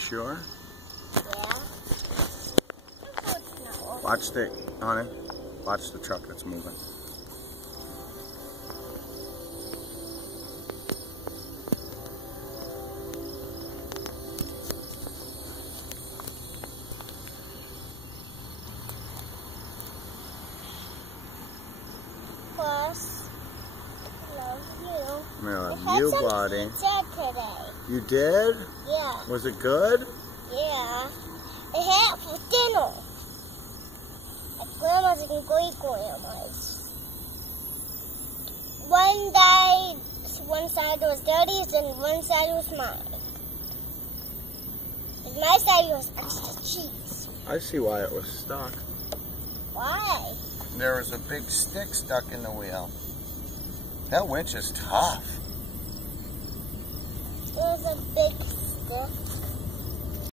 sure? Yeah. Watch the, honey, watch the truck that's moving. Plus, love you. I love you, buddy. Today. You did? Yeah. Was it good? Yeah. It had for dinner. At Grandma's and great-grandma's. One side was Daddy's and one side was mine. And my side was extra cheese. I see why it was stuck. Why? There was a big stick stuck in the wheel. That winch is tough. There was a big stick.